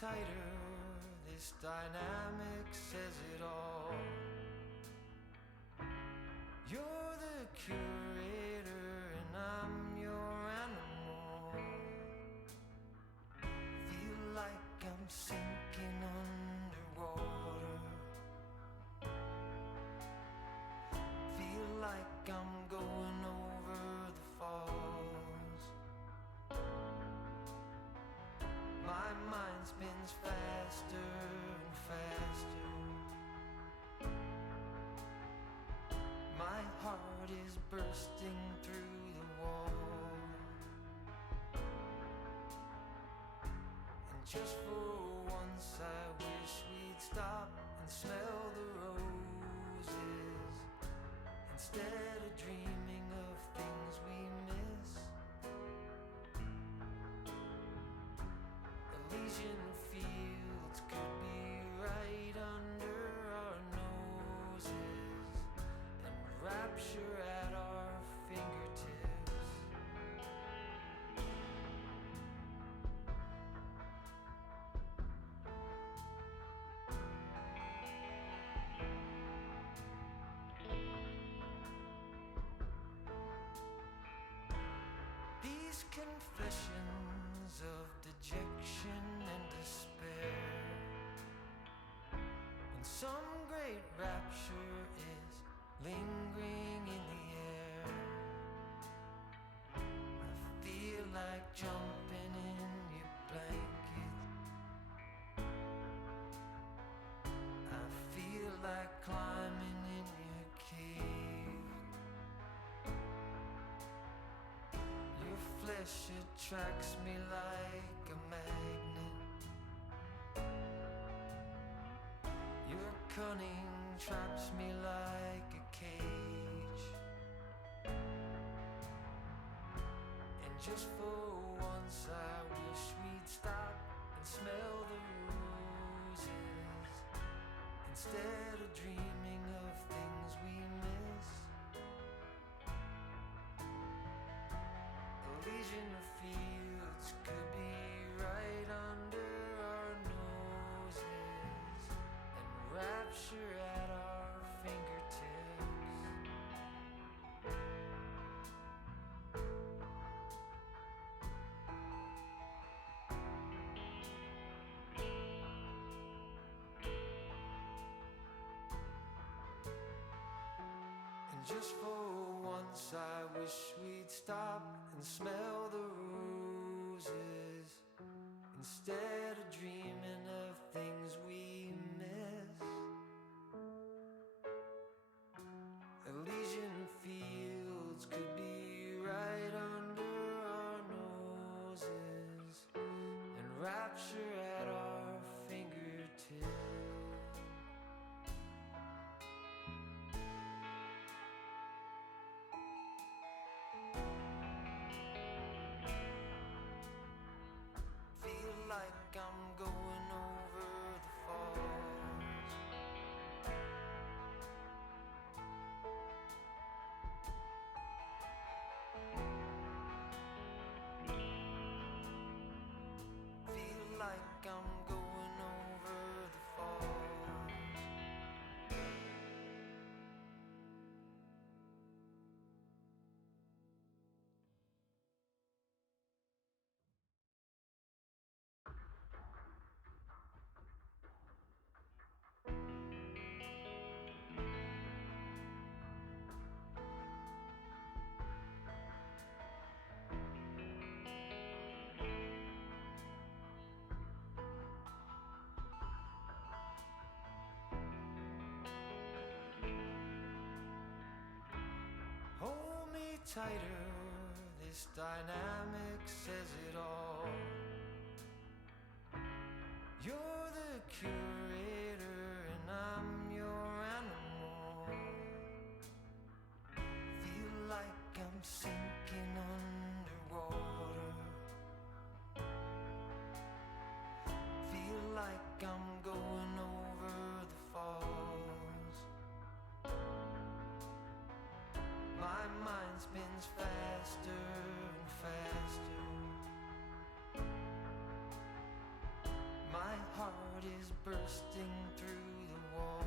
tighter, this dynamic says it all. You're the curator and I'm your animal. Feel like I'm sinking underwater. Feel like I'm going over the falls. My mind spins faster and faster. My heart is bursting through the wall. And just for once I wish we'd stop and smell the roses, instead of dreaming of things we miss. Elysian fields could be right under our noses, and rapture at our fingertips. These confessions of dejection and despair, when some great rapture is lingering in the air, I feel like jumping in your blanket. I feel like climbing in your cave. Your flesh attracts me like a magnet. Your cunning traps me like a cage. And just for once I wish we'd stop and smell the roses, instead of dreaming of things we miss. Elysian fields could be right under our noses, and rapture at our fingertips. And just for once I wish we'd stop and smell the roses, instead of dreaming of things we miss. Elysian fields could be right under our noses, and rapture at our fingertips. Feel like I'm going over the falls. Feel like I'm going over the falls. Hold me tighter, this dynamic says it all. You're the curator and I'm your animal. Feel like I'm sinking underwater. Feel like I'm going over the falls. My mind spins faster and faster. My bursting through the wall.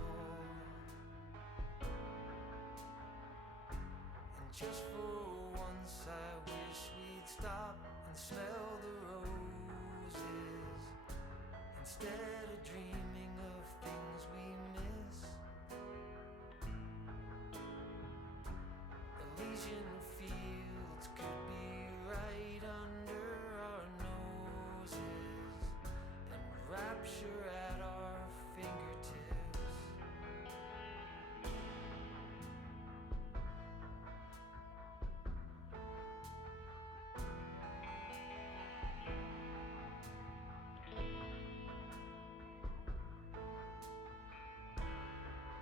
And just for once I wish we'd stop and smell the roses instead of dreaming of things we miss. Elysian fields could be right under our noses, and rapture at our fingertips.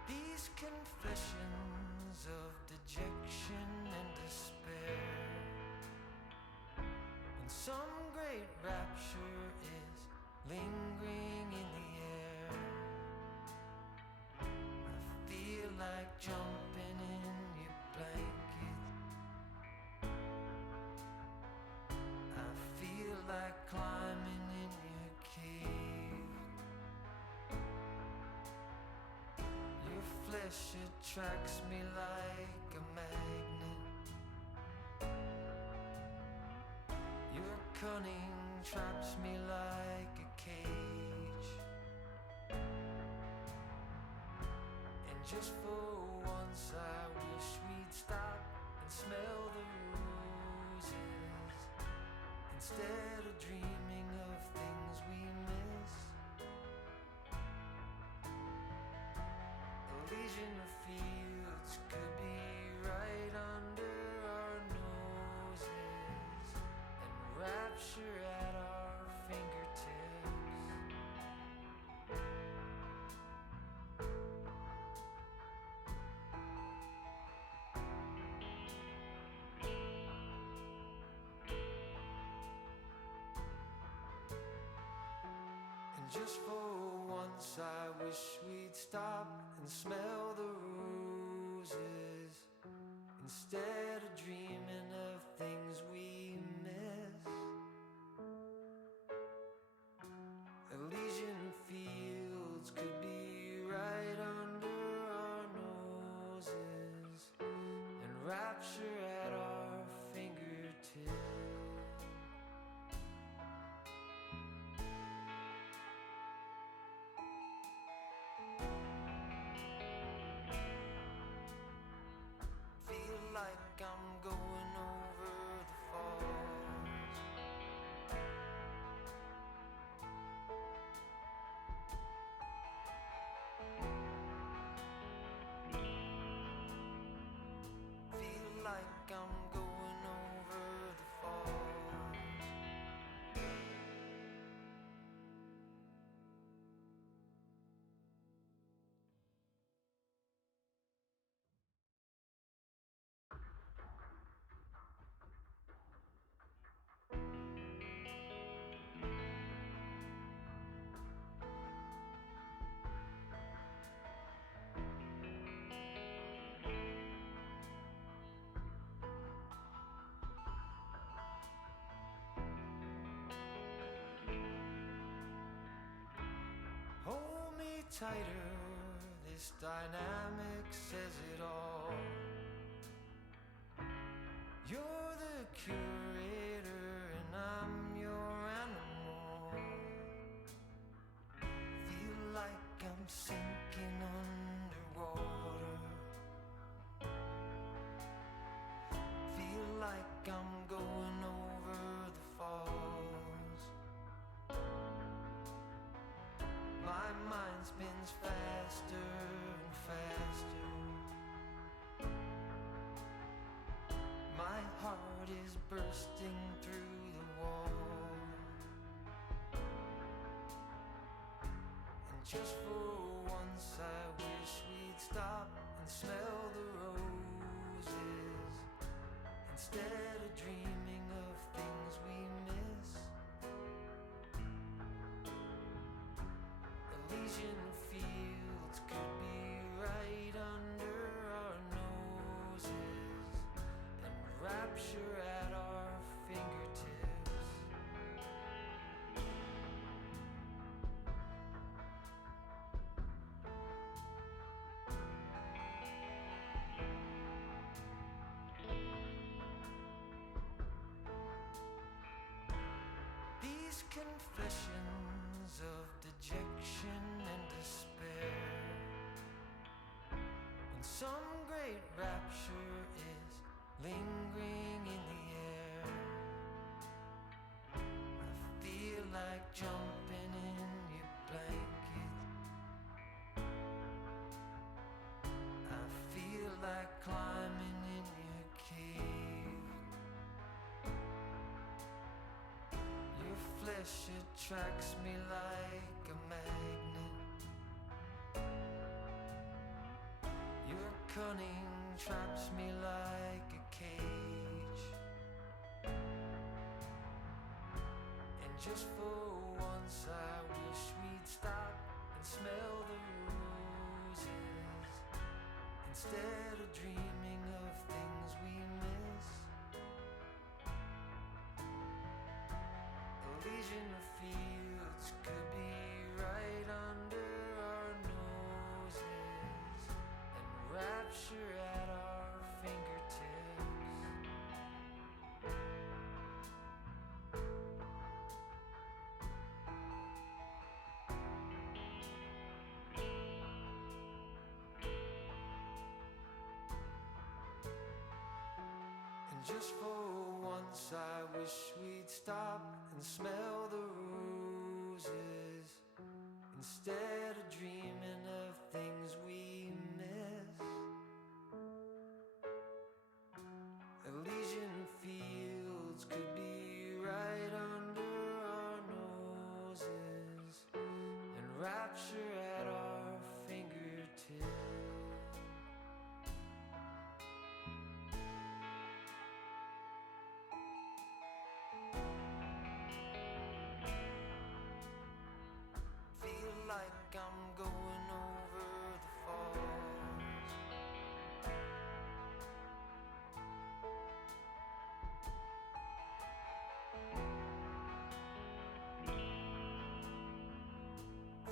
These confessions of dejection and despair, when some great rapture is lingering in the air, I feel like jumping in your blanket. I feel like climbing in your cave. Your flesh attracts me like a magnet. Your cunning traps me like a cage. And just for once I wish we'd stop and smell the roses instead of dreaming of things we miss. Elysian fields could be right under our noses, and rapture at our fingertips. And just for once I wish we'd stop and smell the roses instead of dreaming of things we miss. Elysian fields could be right under our noses, and rapture at our fingertips. Feel like I'm going over the falls. Feel like I'm going over the falls. Hold me tighter, this dynamic says it all. You're the curator and I'm your animal. Feel like I'm sinking underwater. Feel like I'm going over the falls. My mind spins faster and faster. My heart is bursting through the wall. And just for once I wish we'd stop and smell the roses instead of dreaming of things we miss. Elysian fields could be right under our noses, and rapture at our fingertips. These confessions of dejection and despair, when some great rapture is lingering in the air, I feel like jumping in your blanket, I feel like climbing in your cave. Your flesh attracts me like a magnet, your cunning traps me like a cage. And just for once I wish we'd stop and smell the roses, instead of dreaming of things we miss. Elysian fields could be right under our noses, and rapture at our fingertips. And just for once I wish we'd stop and smell the roses, instead of dreaming of things we miss. Elysian fields could be right under our noses, and rapture at our fingertips. Feel like I'm going over the falls.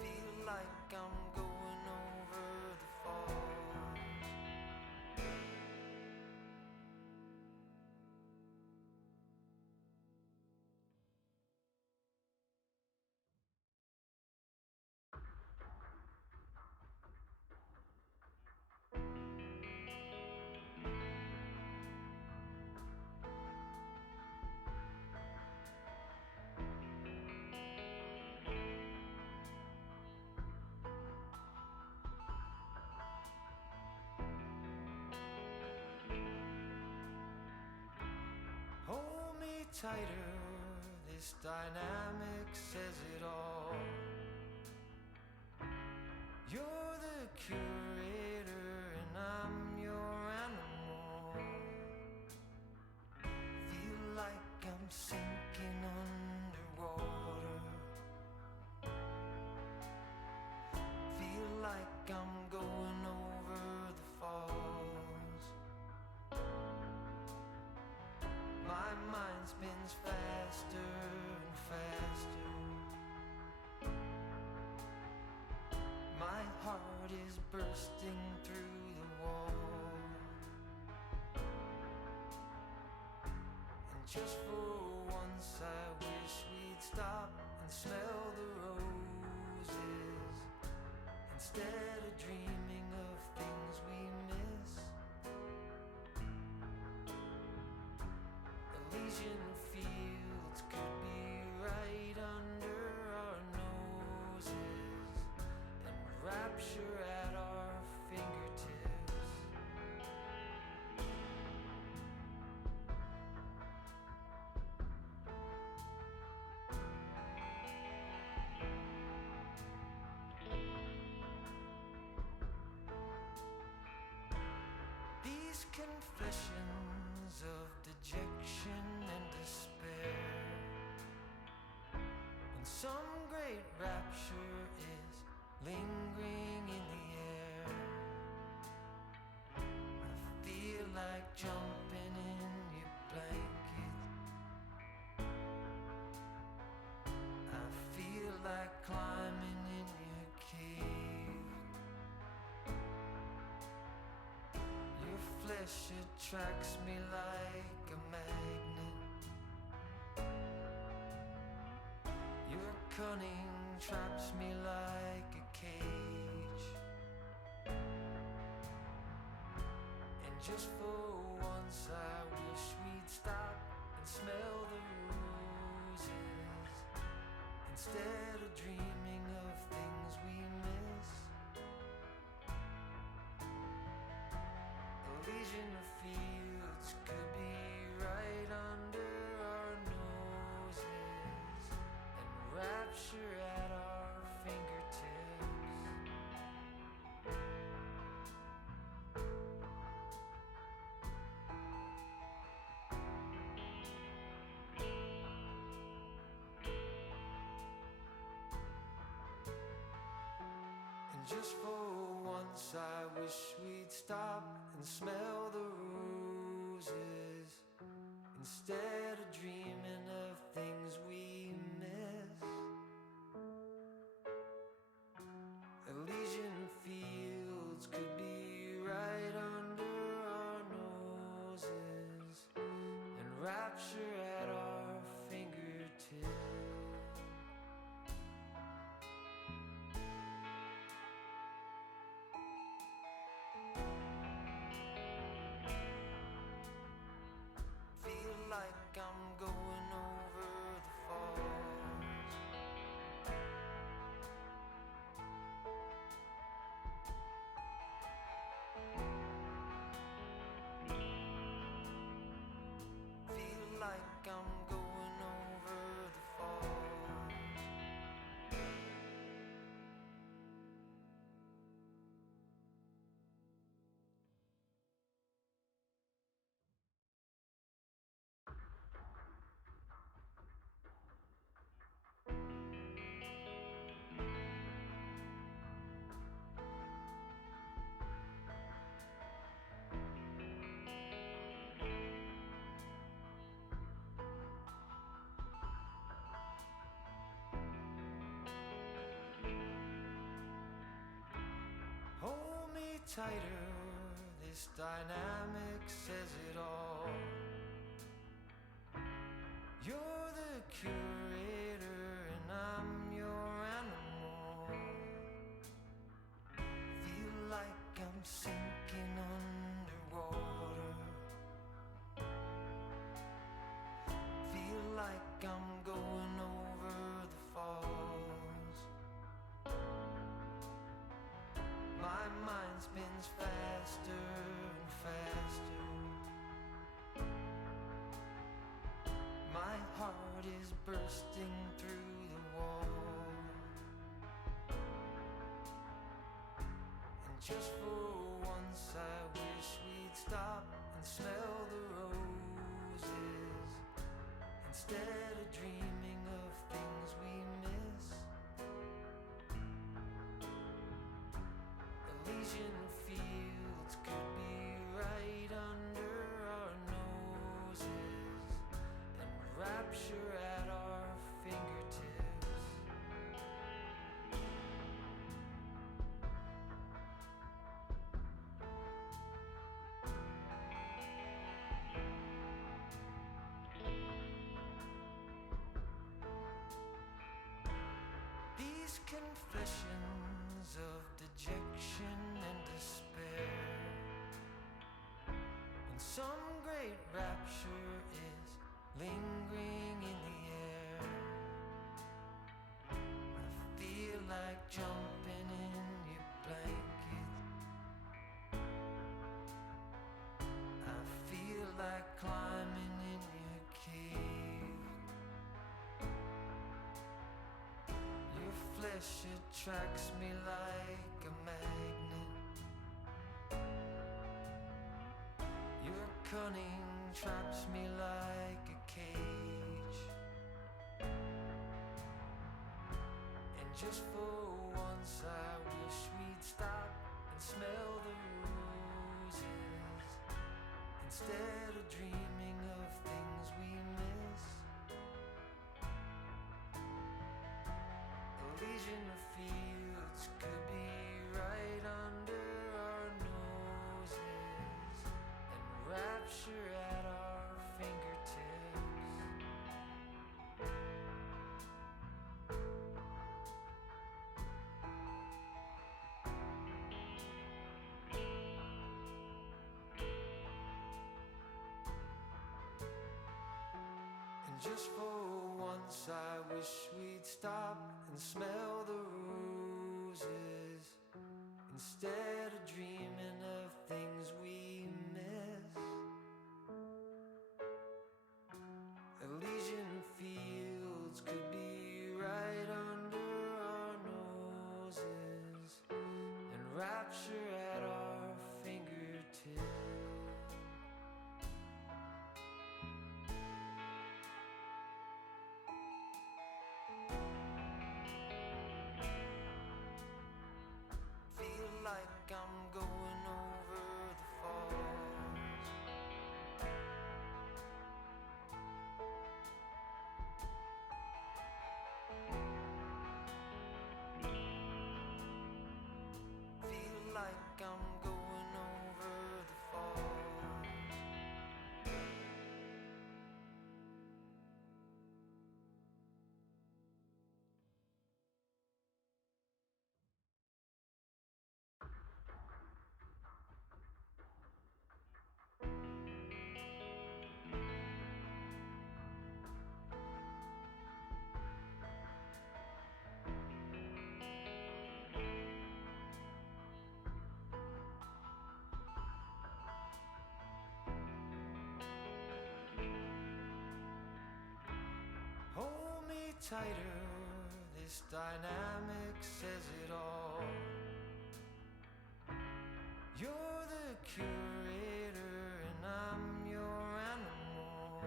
Feel like I'm going over the falls. Hold me tighter, this dynamic says it all. You're the curator and I'm your animal. Feel like I'm sinking underwater. Feel like I'm going over the falls. My mind spins faster and faster. My heart is bursting through the wall. And just for once I wish we'd stop and smell the roses, instead of dreaming of things we miss. Elysian fields could be right under our noses, and rapture at our fingertips. These confessions of dejection and despair, when some great rapture is lingering in the air, I feel like jumping in your blanket, I feel like climbing in your cave. Your flesh attracts me like a magnet, cunning traps me like a cage. And just for once I wish we'd stop and smell the roses instead of dreaming of things we miss. Elysian fields could be right under our noses, and rapture at our fingertips. And just for once I wish we'd stop and smell the roses instead of dreaming of things we miss. Elysian fields could be right under our noses, and rapture at our fingertips. Feel like I'm going over the falls. Feel like I'm going over the falls. Hold me tighter, this dynamic says it all. You're the curator and I'm your animal. Feel like I'm sinking underwater. Feel like I'm going over the falls. My mind spins faster and faster. My heart is bursting through the wall. And just for once I wish we'd stop and smell the roses instead of dreaming of things we miss. Elysian fields could be right under our noses, and rapture at our fingertips. These confessions of dejection and despair, when some great rapture is lingering in the air, I feel like jumping in your blanket. I feel like climbing in your cave. Your flesh attracts me like a magnet. Your cunning traps me like a cage. And just for once I wish we'd stop and smell the roses instead of dreaming of things we miss. Elysian fields could be right under our noses, and rapture at our fingertips. just for once I wish we'd stop and smell the roses instead of dreaming of things we miss. Elysian fields could be right under our noses and rapture at our fingertips. Feel like I'm going over the falls. Feel like I'm going over the falls. Hold me tighter, this dynamic says it all. You're the curator and I'm your animal.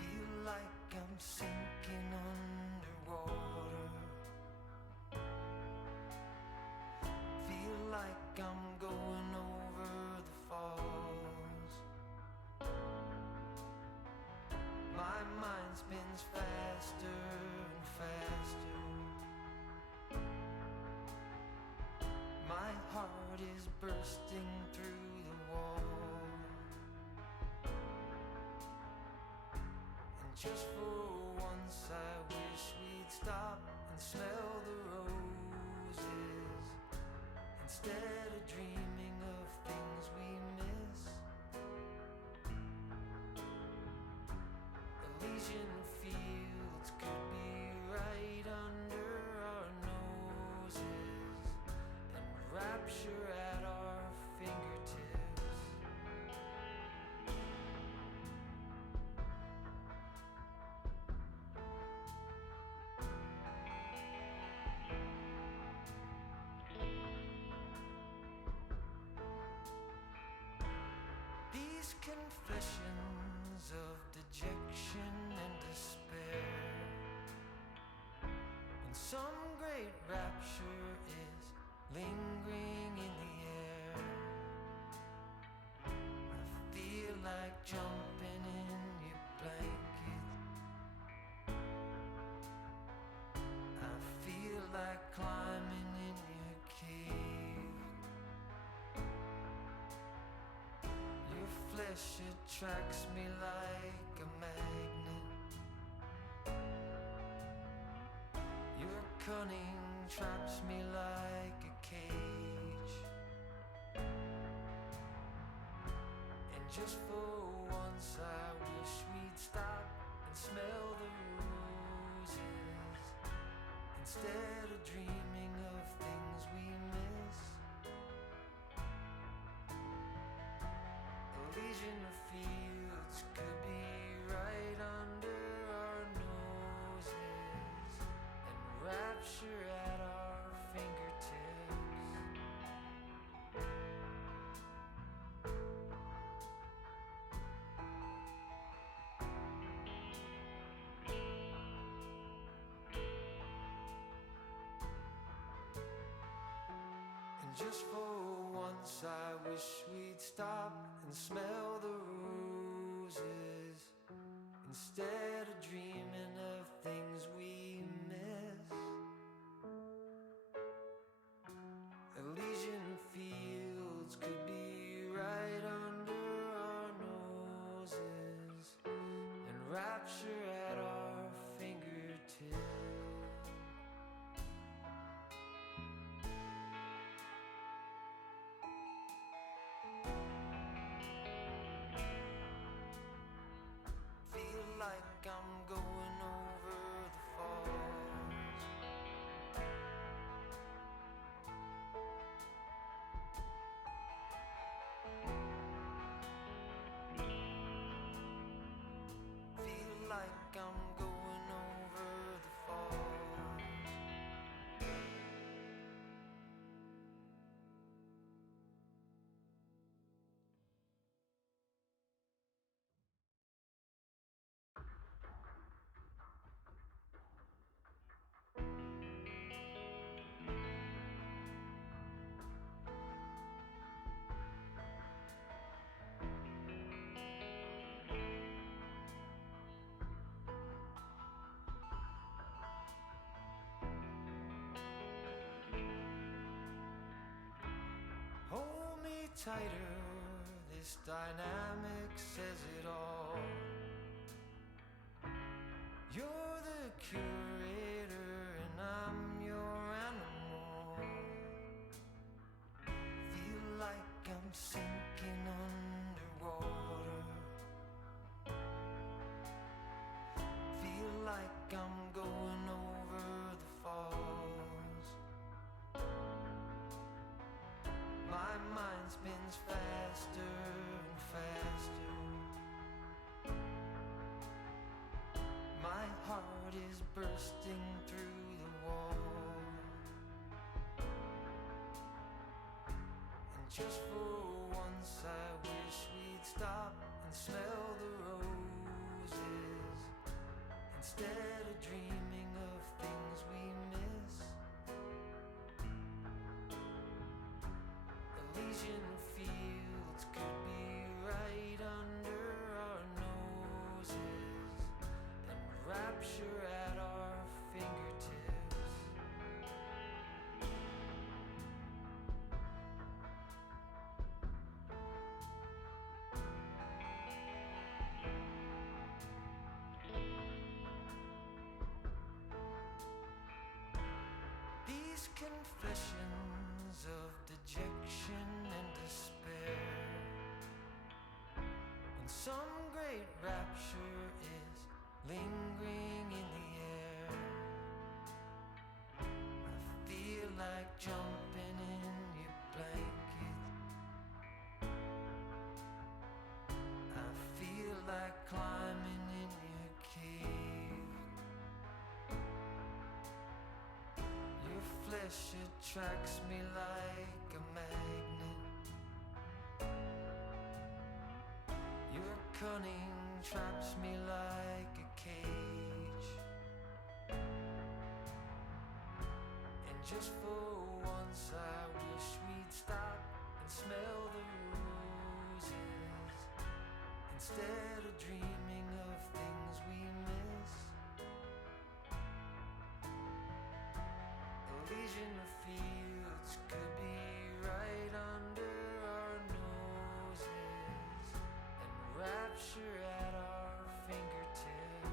Feel like I'm sinking underwater. Feel like I'm going over the falls. My mind spins faster and faster. My heart is bursting through the wall. And just for once I wish we'd stop and smell the roses instead of dreaming of things we miss. Elysian fields could be right under our noses and rapture at our fingertips. These confessions of dejection and despair, when some great rapture is lingering in the air, I feel like jumping in your blanket. I feel like climbing in your cave. Your flesh attracts me like a magnet. Your cunning traps me like a cage. And just for once I wish we'd stop and smell the roses instead of dreaming of things we miss. Elysian fields could be right under our noses and rapture at our fingertips. And just for once I wish we'd stop and smell the roses instead of dreaming of things we miss. Elysian fields could be right under our noses and rapture at our fingertips. tighter, this dynamic says it all. You're the curator and I'm your animal. Feel like I'm sinking underwater. Feel like I'm going over the falls. My mind spins faster and faster. My heart is bursting through the wall. And just for once I wish we'd stop and smell the roses, instead of dreaming of things we miss. Elysian fields could be right under our noses, and rapture at our fingertips. These confessions of dejection and despair, when some great rapture is lingering in the air, I feel like jumping in your blanket. I feel like climbing in your cave. Your flesh attracts me like a magnet. Your cunning traps me like a cage. And just for once I wish we'd stop and smell the roses, instead of dreaming of things we miss. Elysian fields could be right under our noses, and rapture at our fingertips.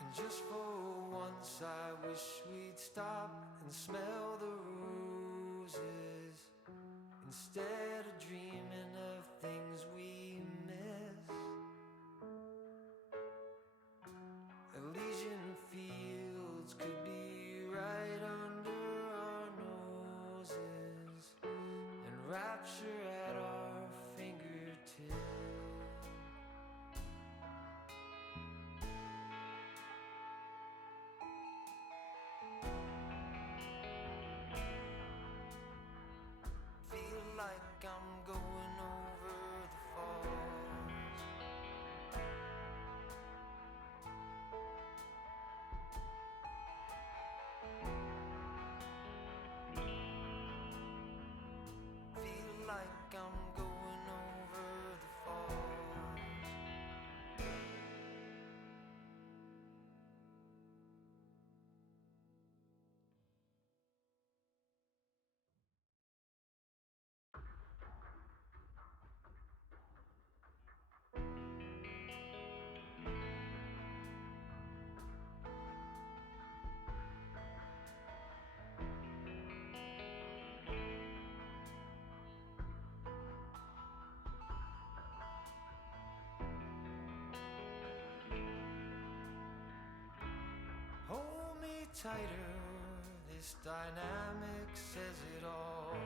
And just for once I wish we'd stop and smell the roses, instead of dreaming of things we miss. Elysian fields could be right under our noses, and rapture at our fingertips. Feel like I'm going over the falls. Feel like I'm going over the falls. Hold me tighter, this dynamic says it all.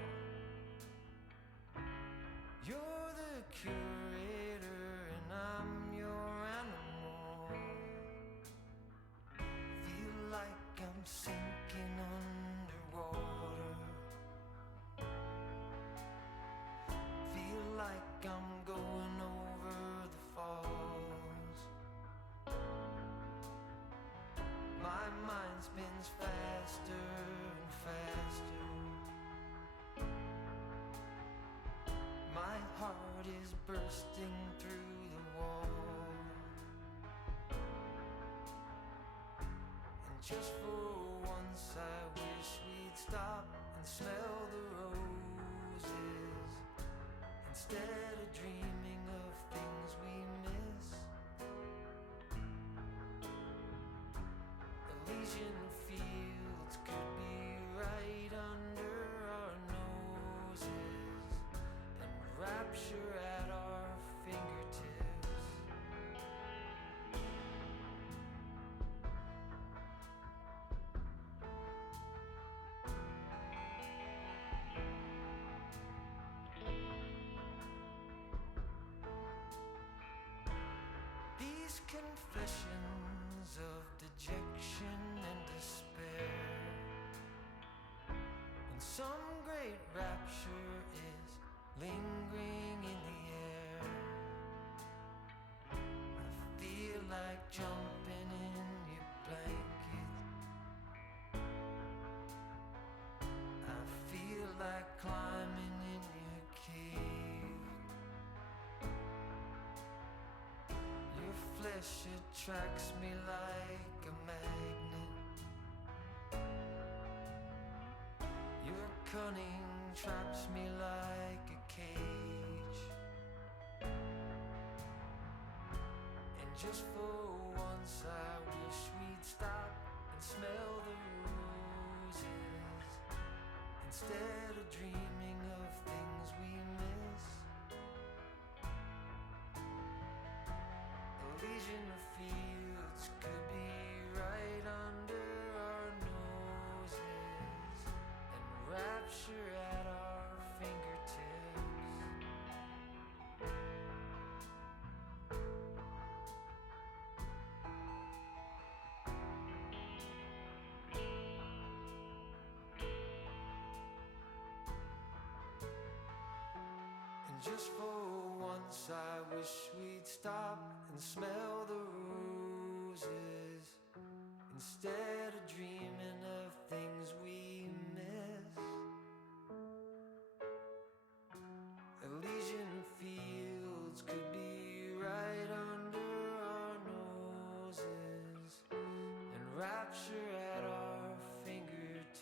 You're the curator and I'm your animal. Feel like I'm sinking underwater. Feel like I'm going over the falls. My mind spins faster and faster. My is bursting through the wall. And just for once I wish we'd stop and smell the roses instead of dreaming of things we miss. Elysian fields could be right under our noses, and rapture at our fingertips. These confessions of dejection and despair, when some great rapture is lingering in the air, I feel like jumping in your blanket. I feel like climbing in your cave. Your flesh attracts me like a magnet. Your cunning traps me like a cage. And just for once I wish we'd stop and smell the roses instead of dreaming of things we miss. Elysian fields could be right under our noses, and rapture at our fingertips. And just for once I wish we'd stop and smell the roses instead of dreaming of things we miss. Elysian fields could be right under our noses, and rapture at our fingertips.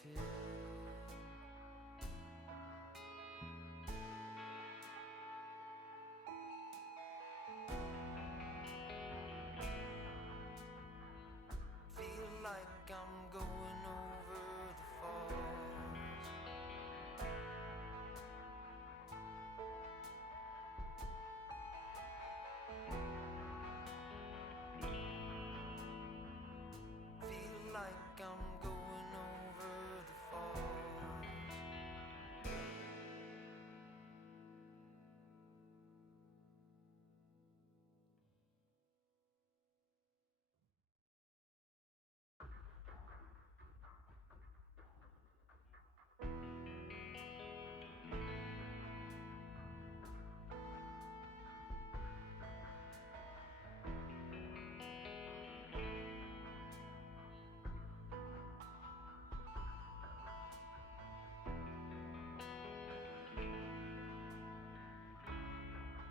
Feel like I'm going over the falls. Feel like I'm going over the falls.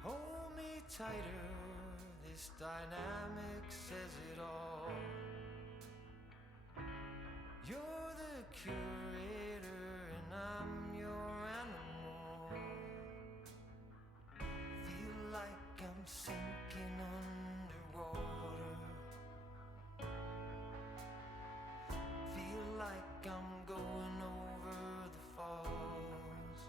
Hold me tighter, this dynamic says it all. You're the curator and I'm your animal. Feel like I'm sinking underwater. Feel like I'm going over the falls.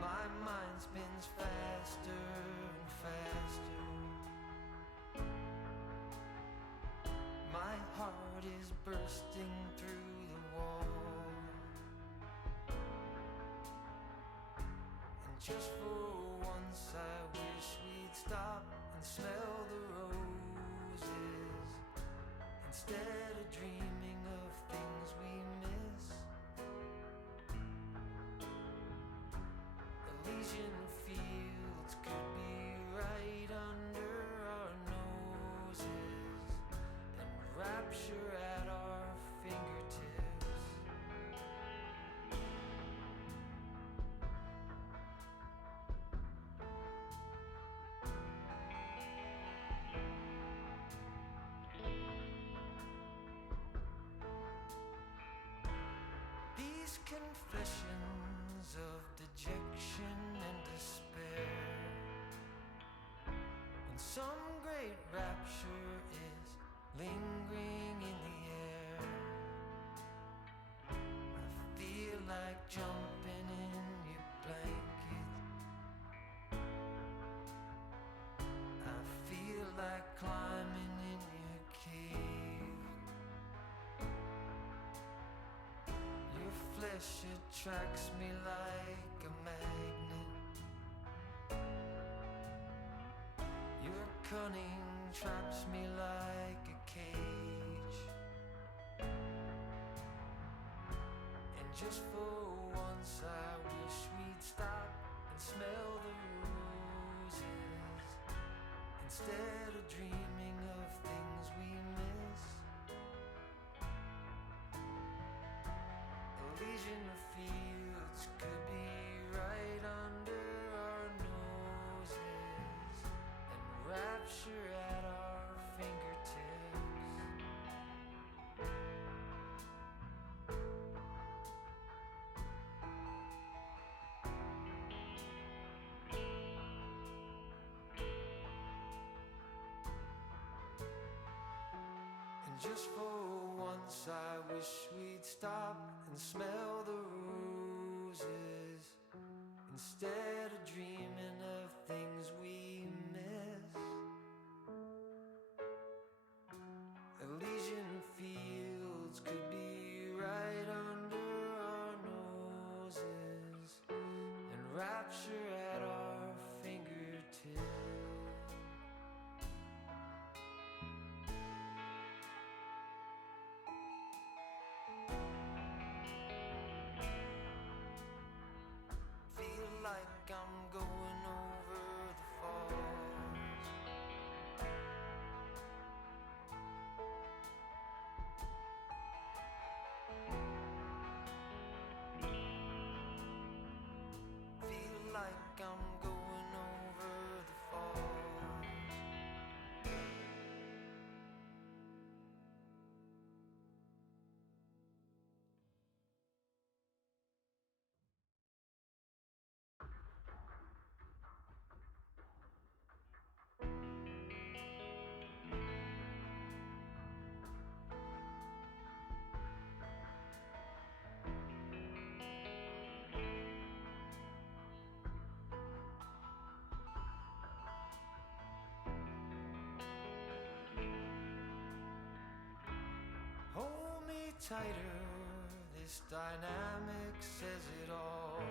My mind spins faster and faster. My heart is bursting through the wall. And just for once I wish we'd stop and smell the roses instead of dreaming of things we miss. Elysian fields could be right under our noses, and rapture at our fingertips. These confessions of dejection and despair, when some great rapture is lingering in the air, I feel like jumping in your blanket, I feel like climbing in your cave. Your flesh attracts me like a magnet, your cunning traps me like a cage. And just for once I wish we'd stop and smell the roses, instead of dreaming of things we miss. Elysian fields could be right under our noses, and rapture at our fingertips. And just for once I wish we'd stop and smell the roses, instead of dreaming of things we miss. Elysian fields could be right under our noses, and rapture at our fingertips. Feel like I'm going over the falls. Feel like I'm going over the falls. Hold me tighter, this dynamic says it all.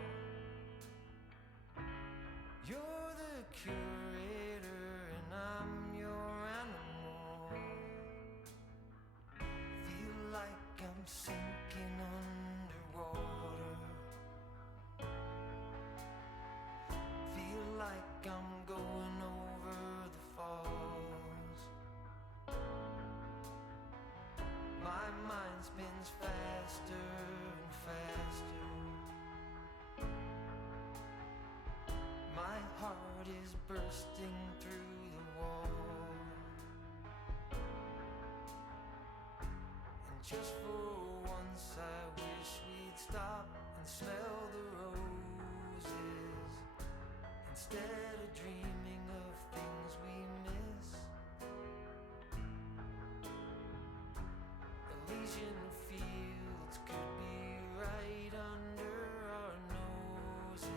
You're the curator and I'm your animal. Feel like I'm sinking underwater. Feel like I'm going over the falls. My mind spins faster and faster. My heart is bursting through the wall. And just for once I wish we'd stop and smell the roses, instead of dreaming of things we miss. Elysian fields could be right under our noses,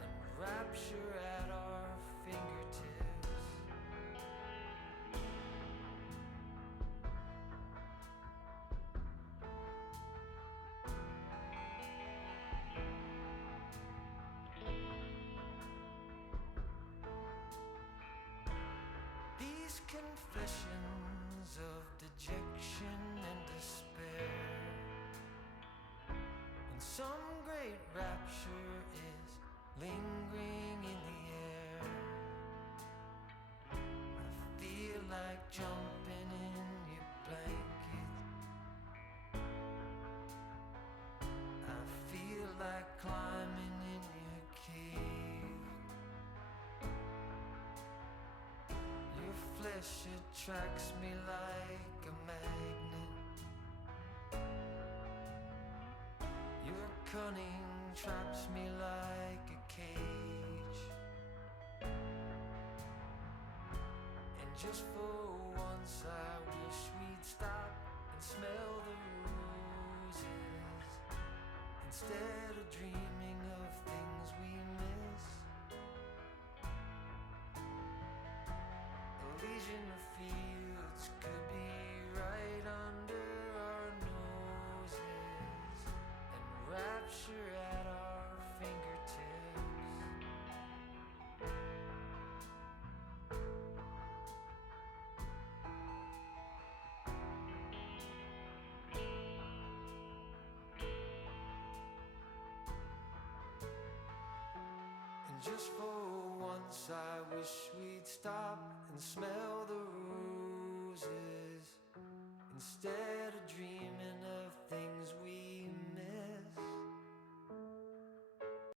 and rapture at our fingertips. These confessions of dejection and despair, when some great rapture is lingering in the air, I feel like jumping in your blanket, I feel like climbing in your cave. Your flesh attracts me like a magnet, cunning traps me like a cage. And just for once I wish we'd stop and smell the roses, instead of dreaming of things we miss. Elysian fields could be right under our noses, and rapture at our fingertips. And just for once I wish we'd stop and smell the roses, instead of dreaming